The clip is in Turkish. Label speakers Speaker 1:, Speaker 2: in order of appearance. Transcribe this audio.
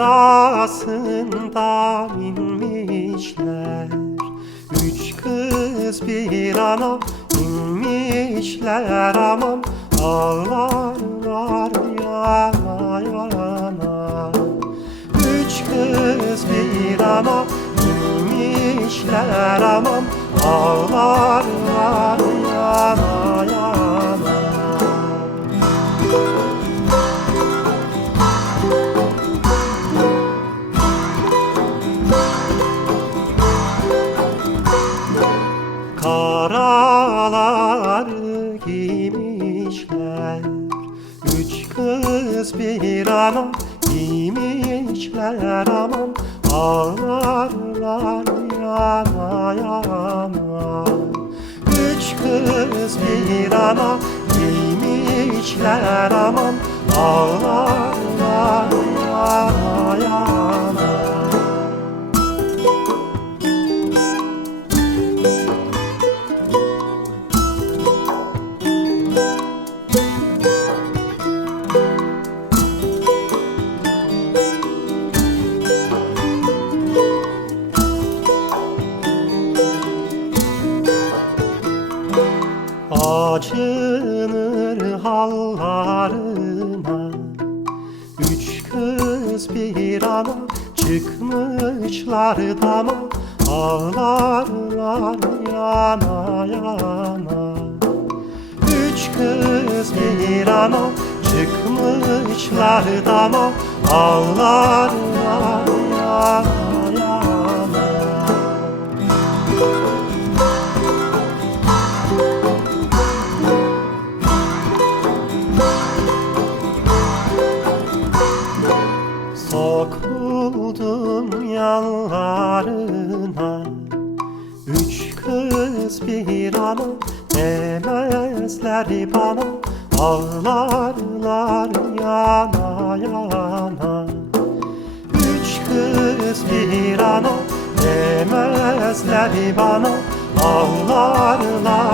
Speaker 1: arasında inmişler. Üç kız bir ana inmişler. Aman Ağlarlar yana yana Üç kız bir ana inmişler. Aman Ağlarlar giymişler. Üç kız bir ana giymişler. Aman Ağlarlar yana yana Üç kız bir ana giymişler. Aman Ağlarlar Acınır hallarına. Üç kız bir ana çıkmışlar dama. Ağlarlar yana yana. Üç kız bir ana çıkmışlar dama. Ağlarlar bir ana Demezler bana Ağlarlar yana yana. Üç kız bir ana Demezler bana Ağlarlar